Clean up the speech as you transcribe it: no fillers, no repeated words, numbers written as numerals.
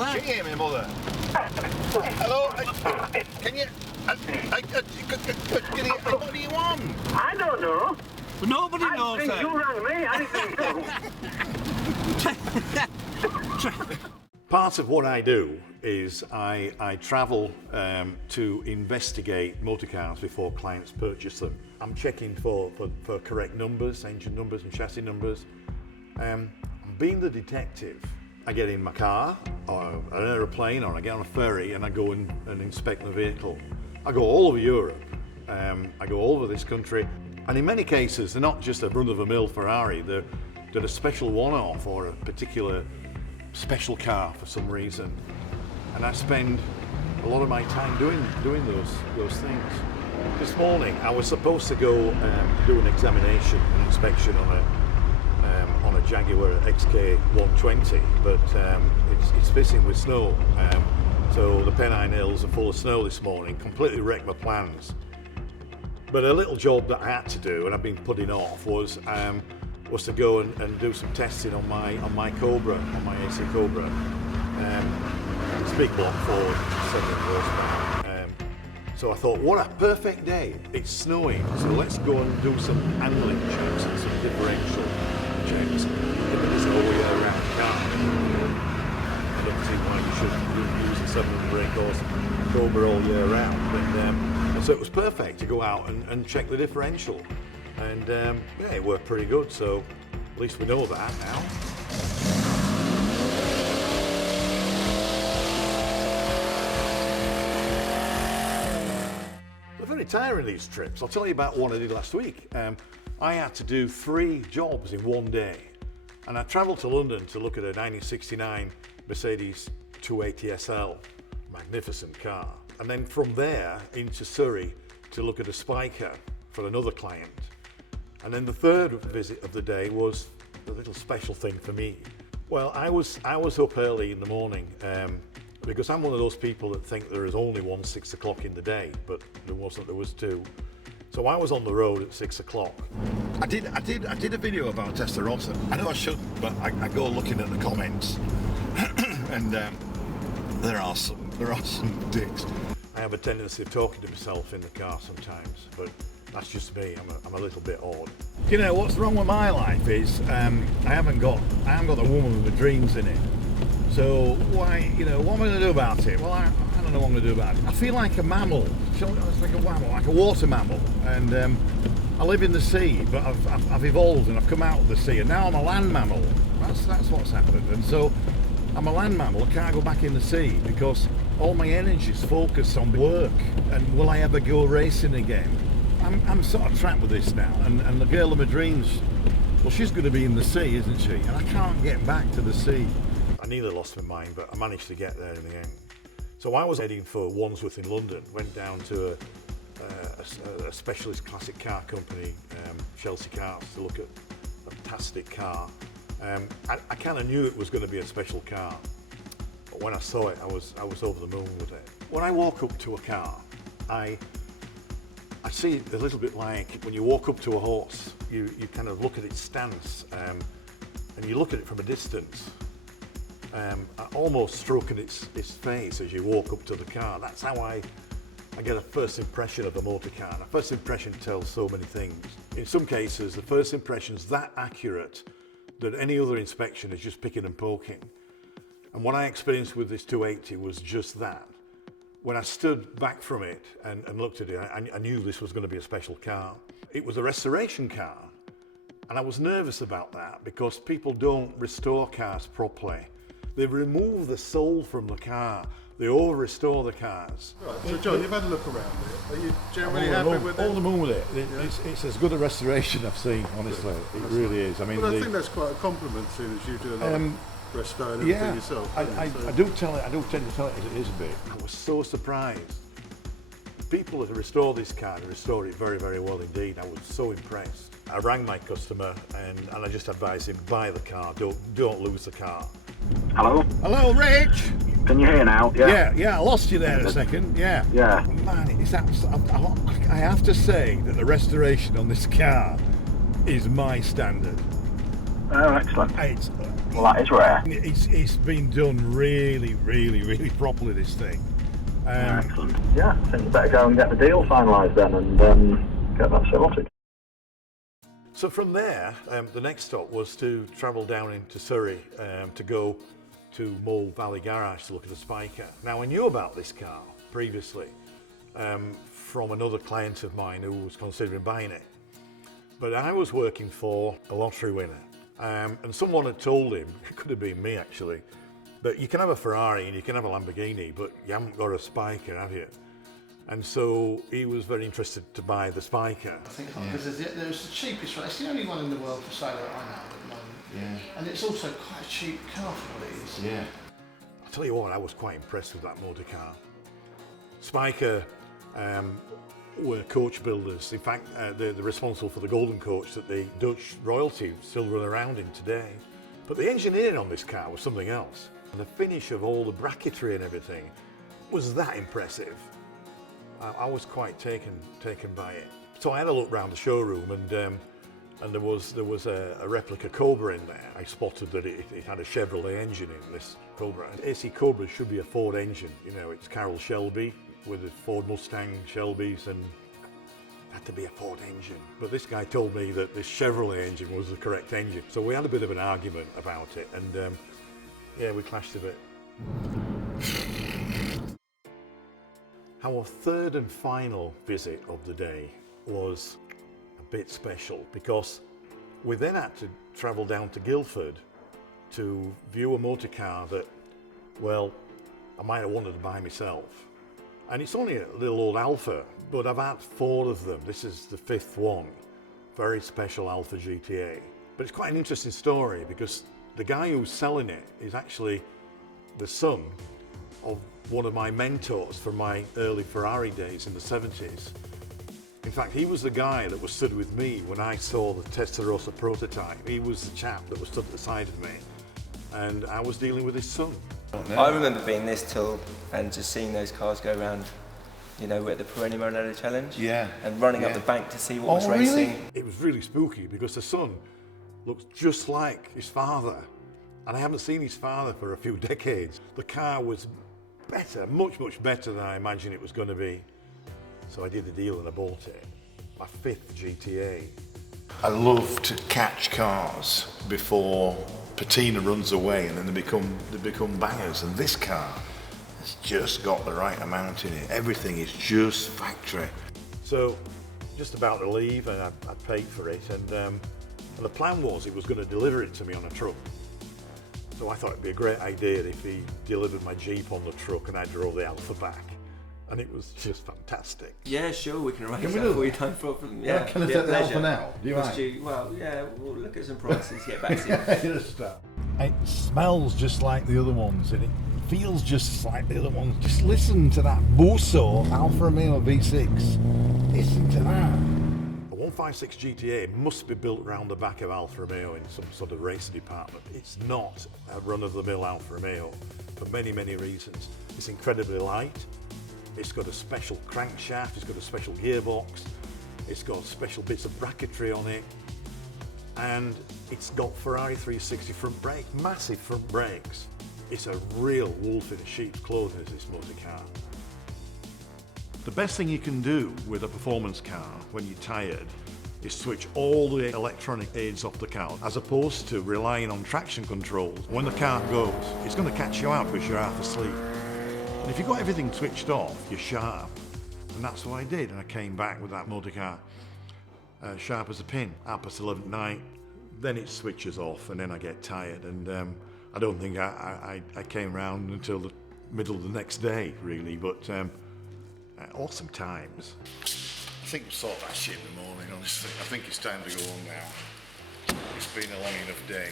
that? Can you hear me, Mother? Hello? Can you... what do you want? I don't know. Nobody knows I think that. you rang me. I didn't think so. Part of what I do is I travel to investigate motor cars before clients purchase them. I'm checking for correct numbers, engine numbers and chassis numbers. Being the detective, I get in my car or an aeroplane or I get on a ferry and I go and inspect the vehicle. I go all over Europe, I go all over this country, and in many cases they're not just a run-of-the-mill Ferrari, they're a special one-off or a particular special car for some reason, and I spend a lot of my time doing those things. This morning I was supposed to go do an examination, an inspection on a Jaguar XK 120, but it's pissing with snow, so the Pennine Hills are full of snow this morning, completely wrecked my plans. But a little job that I had to do, and I've been putting off, was to go and do some testing on my Cobra, on my AC Cobra. It's big block Ford, 7 horsepower. So I thought, what a perfect day. It's snowing, so let's go and do some handling checks and some differential checks. There's no way around car. I don't see why you shouldn't use a 700 horse Cobra all year round. And so it was perfect to go out and check the differential. And yeah, it worked pretty good, so at least we know that now. They're very tiring, these trips. I'll tell you about one I did last week. I had to do 3 jobs in one day. And I travelled to London to look at a 1969 Mercedes 280 SL, magnificent car. And then from there into Surrey to look at a Spiker for another client. And then the third visit of the day was a little special thing for me. Well, I was up early in the morning because I'm one of those people that think there is only one 6 o'clock in the day, but there wasn't, there was 2. So I was on the road at 6 o'clock. I did a video about Testarossa. I know I shouldn't, but I go looking at the comments, and there are some dicks. I have a tendency of talking to myself in the car sometimes, but that's just me. I'm a little bit odd. You know what's wrong with my life is I haven't got the woman with my dreams in it. So why, what am I going to do about it? Well, I don't know what I'm going to do about it. I feel like a mammal. It's like a mammal, like a water mammal, and I live in the sea, but I've evolved and I've come out of the sea, and now I'm a land mammal. That's what's happened, and so I'm a land mammal. I can't go back in the sea because all my energy is focused on work. And will I ever go racing again? I'm sort of trapped with this now, and the girl of my dreams, well, she's going to be in the sea, isn't she? And I can't get back to the sea. I nearly lost my mind, but I managed to get there in the end. So I was heading for Wandsworth in London, went down to a specialist classic car company, Chelsea Cars, to look at a fantastic car. I kind of knew it was going to be a special car, but when I saw it, I was over the moon with it. When I walk up to a car, I see it a little bit like when you walk up to a horse, you kind of look at its stance, and you look at it from a distance, almost stroking its face as you walk up to the car. That's how I get a first impression of a motor car. And a first impression tells so many things. In some cases, the first impression's that accurate that any other inspection is just picking and poking. And what I experienced with this 280 was just that. When I stood back from it and looked at it, I knew this was going to be a special car. It was a restoration car, and I was nervous about that because people don't restore cars properly. They remove the soul from the car. They over-restore the cars. Right, so John, you've had a look around it. Are you generally happy with it? All the moon with it. Yeah. It's as good a restoration I've seen, honestly. It really is. I mean, but I think that's quite a compliment, seeing as you do a lot of restoring everything yourself. I do tend to tell it as it is a bit. I was so surprised. People that restore this car, they restore it very, very well indeed. I was so impressed. I rang my customer and I just advised him, buy the car, don't lose the car. Hello? Hello, Rich. Can you hear now? Yeah, I lost you there a second. Yeah. Man, I have to say that the restoration on this car is my standard. Oh, excellent. It's, Well, that is rare. it's been done really, really, really properly, this thing. Excellent. Yeah, I think you better go and get the deal finalised then and get that sorted. So from there, the next stop was to travel down into Surrey to go to Mole Valley Garage to look at a Spiker. Now I knew about this car previously from another client of mine who was considering buying it. But I was working for a lottery winner and someone had told him, it could have been me actually, that you can have a Ferrari and you can have a Lamborghini, but you haven't got a Spiker, have you? And so he was very interested to buy the Spiker. I think because there's the cheapest one. It's the only one in the world for sale that I know at the moment. Yeah. And it's also quite a cheap car for what it is. Yeah. I'll tell you what, I was quite impressed with that motor car. Spiker were coach builders. In fact, they're responsible for the golden coach that the Dutch royalty still run around in today. But the engineering on this car was something else. And the finish of all the bracketry and everything was that impressive. I was quite taken by it. So I had a look round the showroom and there was a replica Cobra in there. I spotted that it had a Chevrolet engine in this Cobra. AC Cobra should be a Ford engine. You know, it's Carroll Shelby with the Ford Mustang Shelbys and it had to be a Ford engine. But this guy told me that this Chevrolet engine was the correct engine. So we had a bit of an argument about it and yeah, we clashed a bit. Our third and final visit of the day was a bit special because we then had to travel down to Guildford to view a motor car that, well, I might have wanted to buy myself. And it's only a little old Alfa, but I've had 4 of them. This is the 5th one. Very special Alfa GTA. But it's quite an interesting story because the guy who's selling it is actually the son of one of my mentors from my early Ferrari days in the 70s. In fact, he was the guy that was stood with me when I saw the Testarossa prototype. He was the chap that was stood at the side of me, and I was dealing with his son. I remember being this tall and just seeing those cars go around, you know, at the Perennial Challenge. Yeah. And running up the bank to see what was really? racing. It was really spooky because the son looks just like his father, and I haven't seen his father for a few decades. The car was better, much better than I imagined it was going to be. So I did the deal and I bought it. My 5th GTA. I love to catch cars before patina runs away and then they become bangers. And this car has just got the right amount in it. Everything is just factory. So just about to leave and I paid for it and the plan was it was going to deliver it to me on a truck. So I thought it'd be a great idea if he delivered my Jeep on the truck and I drove the Alfa back. And it was just fantastic. Yeah, sure, we can arrange Can we that do for you, that? no problem. Yeah, Can I yeah, take the pleasure. Alfa now? Do you Cost mind? Well, yeah, we'll look at some prices, get back to you. You're a star. It smells just like the other ones and it feels just like the other ones. Just listen to that Busso Alfa Romeo V6. Listen to that. A 156 GTA must be built around the back of Alfa Romeo in some sort of racing department. It's not a run-of-the-mill Alfa Romeo for many reasons. It's incredibly light. It's got a special crankshaft, it's got a special gearbox, it's got special bits of bracketry on it, and it's got Ferrari 360 front brake, massive front brakes. It's a real wolf in sheep's clothing, this motor car. The best thing you can do with a performance car when you're tired is switch all the electronic aids off the car, as opposed to relying on traction controls. When the car goes, it's going to catch you out because you're half asleep. And if you've got everything switched off, you're sharp. And that's what I did, and I came back with that motor car sharp as a pin. 11:30 at night, then it switches off, and then I get tired, and I don't think I came round until the middle of the next day, really, but awesome times. I think we'll sort that shit in the morning, honestly. I think it's time to go home now. It's been a long enough day.